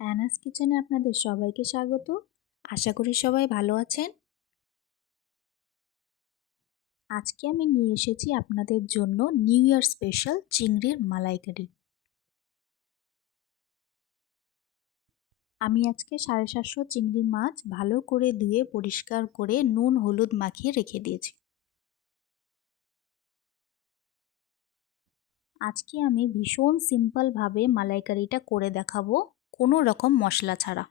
অ্যানাস কিচেনে আপনাদের সবাইকে স্বাগত। আশা করি সবাই ভালো আছেন। আজকে আমি নিয়ে এসেছি আপনাদের জন্য নিউ ইয়ার স্পেশাল চিংড়ির মালাইকারি। আমি আজকে 750 চিংড়ি মাছ ভালো করে ধুয়ে পরিষ্কার করে নুন হলুদ মাখিয়ে রেখে দিয়েছি। আজকে আমি ভীষণ সিম্পলভাবে মালাইকারিটা করে দেখাবো, কোনো রকম মশলা ছাড়া।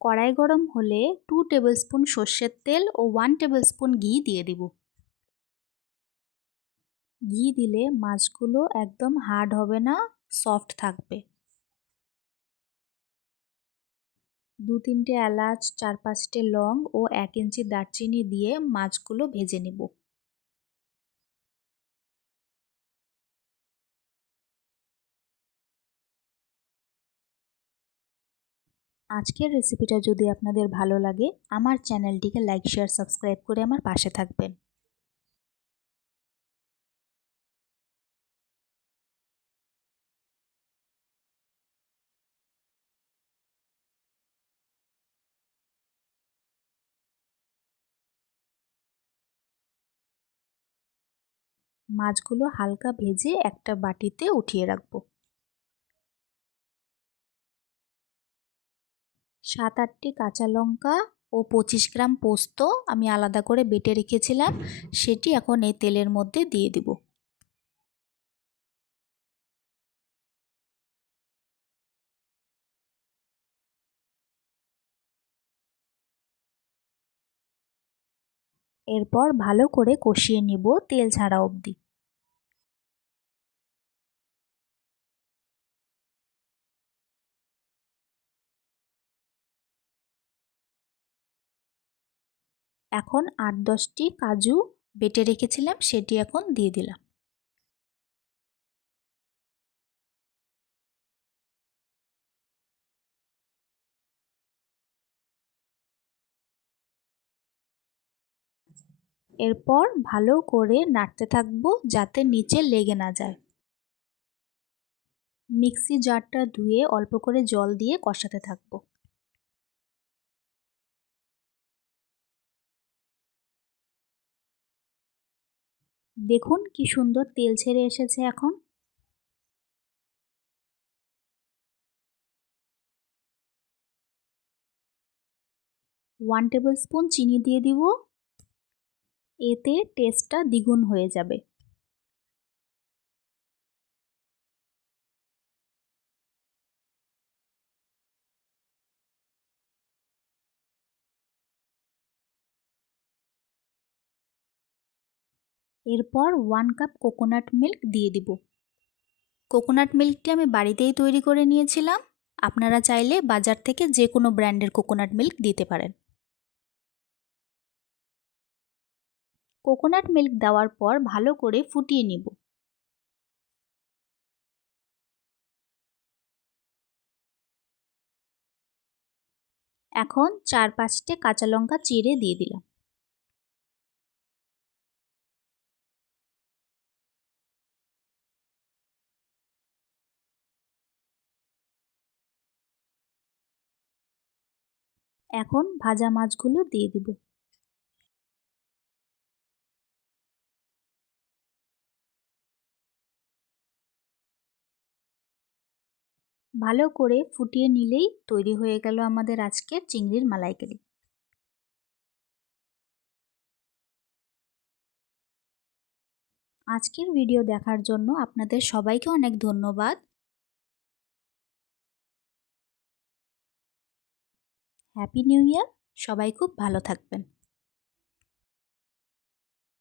কড়াই গরম হলে 2 টেবিলস্পুন সর্ষের তেল ও 1 টেবিলস্পুন ঘি দিয়ে দিব। ঘি দিলে মাছগুলো একদম হার্ড হবে না, সফট থাকবে। 2-3টে এলাচ, 4-5টে লং ও 1 ইঞ্চি দারচিনি দিয়ে মাছগুলো ভেজে নেব। আজকের রেসিপিটা যদি আপনাদের ভালো লাগে, আমার চ্যানেলটিকে লাইক, শেয়ার, সাবস্ক্রাইব করে আমার পাশে থাকবেন। মাছগুলো হালকা ভেজে একটা বাটিতে উঠিয়ে রাখবো। 7-8টি কাঁচা লঙ্কা ও 25 গ্রাম পোস্ত আমি আলাদা করে বেটে রেখেছিলাম, সেটি এখন এই তেলের মধ্যে দিয়ে দিব। এরপর ভালো করে কষিয়ে নিব তেল ছাড়া অবধি। এখন 8-10টি কাজু বেটে রেখেছিলাম, সেটি এখন দিয়ে দিলাম। এরপর ভালো করে নাড়তে থাকবো যাতে নিচে লেগে না যায়। মিক্সি জারটা ধুয়ে অল্প করে জল দিয়ে কষাতে থাকবো। দেখুন কি সুন্দর তেল ছেড়ে এসেছে এখন। 1 টেবিল স্পুন চিনি দিয়ে দিব, এতে টেস্টটা দ্বিগুণ হয়ে যাবে। এরপর 1 কাপ কোকোনাট মিল্ক দিয়ে দিব। কোকোনাট মিল্কটি আমি বাড়িতেই তৈরি করে নিয়েছিলাম, আপনারা চাইলে বাজার থেকে যে কোনো ব্র্যান্ডের কোকোনাট মিল্ক দিতে পারেন। কোকোনাট মিল্ক দেওয়ার পর ভালো করে ফুটিয়ে নিব। এখন 4-5টে কাঁচা লঙ্কা চিড়ে দিয়ে দিলাম। এখন ভাজা মাছগুলো দিয়ে দিব। ভালো করে ফুটিয়ে নিলেই তৈরি হয়ে গেল আমাদের আজকের চিংড়ির মালাইকারি। আজকের ভিডিও দেখার জন্য আপনাদের সবাইকে অনেক ধন্যবাদ। Happy new year! সবাই খুব ভালো থাকবেন।